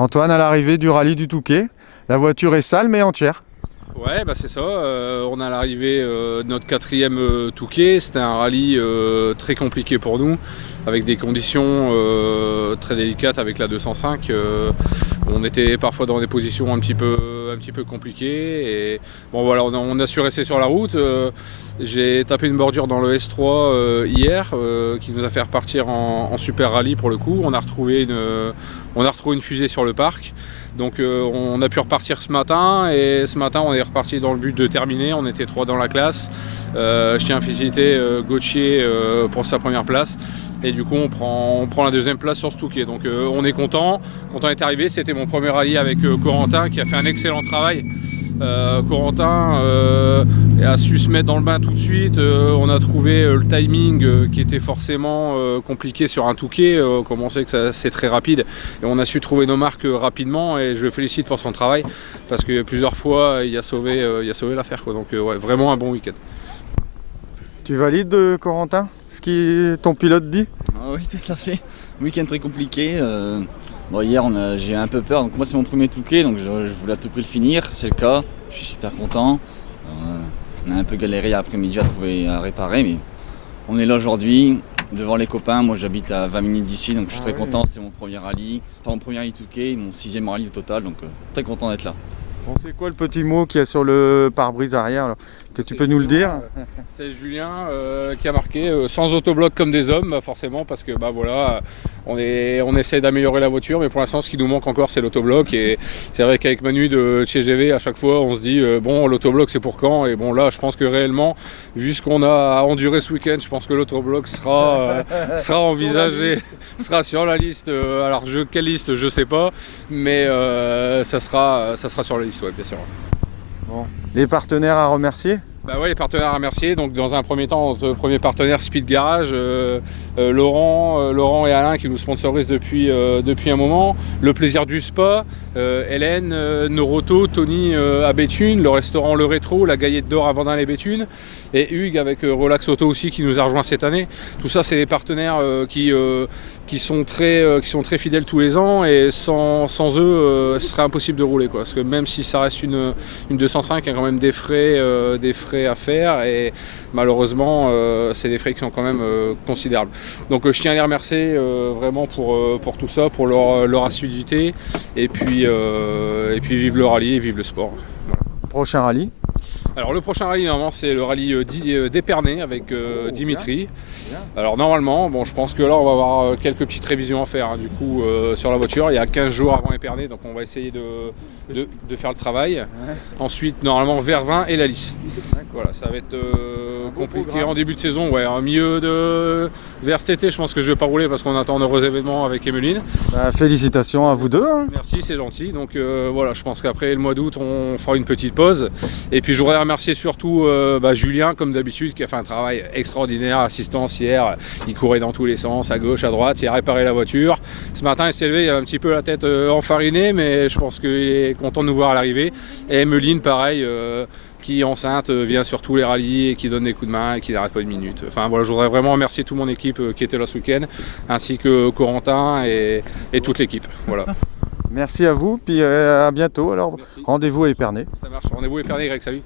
Antoine, à l'arrivée du rallye du Touquet, la voiture est sale mais entière. Ouais, bah c'est ça. On a à l'arrivée de notre quatrième Touquet. C'était un rallye très compliqué pour nous, avec des conditions très délicates avec la 205. On était parfois dans des positions un petit peu compliquées. Et bon voilà, on a su rester sur la route. J'ai tapé une bordure dans le S3 hier, qui nous a fait repartir en super rallye pour le coup. On a retrouvé une fusée sur le parc. Donc on a pu repartir ce matin, et ce matin on est reparti dans le but de terminer. On était 3 dans la classe. Je tiens à féliciter Gauthier pour sa première place, et du coup on prend la deuxième place sur ce Touquet. Donc on est content d'être arrivé. C'était mon premier rallye avec Corentin, qui a fait un excellent travail. Corentin a su se mettre dans le bain tout de suite. On a trouvé le timing qui était forcément compliqué sur un Touquet, comme on sait que c'est très rapide, et on a su trouver nos marques rapidement, et je le félicite pour son travail, parce que plusieurs fois il a sauvé l'affaire, quoi. Donc ouais, vraiment un bon week-end. Tu valides, Corentin, ce qui ton pilote dit? Ah oui, tout à fait. Week-end très compliqué. Bon, hier, j'ai un peu peur. Donc moi, c'est mon premier Touquet, donc je voulais à tout prix le finir. C'est le cas. Je suis super content. On a un peu galéré après-midi à réparer, mais on est là aujourd'hui, devant les copains. Moi, j'habite à 20 minutes d'ici, donc je suis très content. C'était mon premier rallye. Enfin, mon premier rallye Touquet, mon 6e rallye au total, donc très content d'être là. Bon, c'est quoi le petit mot qu'il y a sur le pare-brise arrière là, que tu peux nous le dire? C'est Julien qui a marqué sans autobloc comme des hommes, forcément, parce que bah voilà, on essaie d'améliorer la voiture, mais pour l'instant ce qui nous manque encore c'est l'autobloc. Et c'est vrai qu'avec Manu de chez GV, à chaque fois on se dit bon, l'autobloc c'est pour quand? Et bon, là je pense que réellement, vu ce qu'on a enduré ce week-end, je pense que l'autobloc sera envisagé, sera sur la liste. Alors quelle liste je sais pas, mais ça sera sur la liste, ouais, bien sûr. Bon. Les partenaires à remercier? Bah ouais, les partenaires à remercier. Donc dans un premier temps, notre premier partenaire Speed Garage, Laurent et Alain, qui nous sponsorisent depuis un moment. Le Plaisir du Spa, Hélène, Noroto, Tony à Béthune, le restaurant Le Rétro, la Gaillette d'Or à Vendin les Béthune, et Hugues avec Relax Auto aussi, qui nous a rejoint cette année. Tout ça, c'est des partenaires qui sont très fidèles tous les ans, et sans eux, ce serait impossible de rouler, quoi. Parce que même si ça reste une 205, il y a quand même des frais à faire, et malheureusement c'est des frais qui sont quand même considérables. Donc je tiens à les remercier vraiment pour tout ça, pour leur assiduité, et puis vive le rallye et vive le sport. Voilà. Prochain rallye? Alors le prochain rallye, normalement, c'est le rallye d'Épernay avec Dimitri. Alors normalement, bon, je pense que là on va avoir quelques petites révisions à faire, hein, du coup sur la voiture. Il y a 15 jours avant Épernay, donc on va essayer de faire le travail. Ouais. Ensuite, normalement, Vervins et la Lys. Voilà, ça va être compliqué en début de saison. Ouais, en milieu vers cet été, je pense que je vais pas rouler, parce qu'on attend un heureux événement avec Emeline. Bah, félicitations à vous deux, hein. Merci, c'est gentil. Donc voilà, je pense qu'après le mois d'août, on fera une petite pause. Et puis je voudrais remercier surtout Julien, comme d'habitude, qui a fait un travail extraordinaire, assistance hier. Il courait dans tous les sens, à gauche, à droite, il a réparé la voiture. Ce matin, il s'est levé, il avait un petit peu la tête enfarinée, mais je pense qu'il est content de nous voir à l'arrivée. Et Emeline, pareil, qui enceinte vient sur tous les rallyes et qui donne des coups de main et qui n'arrête pas une minute. Enfin voilà, je voudrais vraiment remercier toute mon équipe qui était là ce week-end, ainsi que Corentin et toute l'équipe. Voilà. Merci à vous, puis à bientôt. Alors, rendez-vous à Épernay. Ça marche, rendez-vous à Épernay, Greg, salut.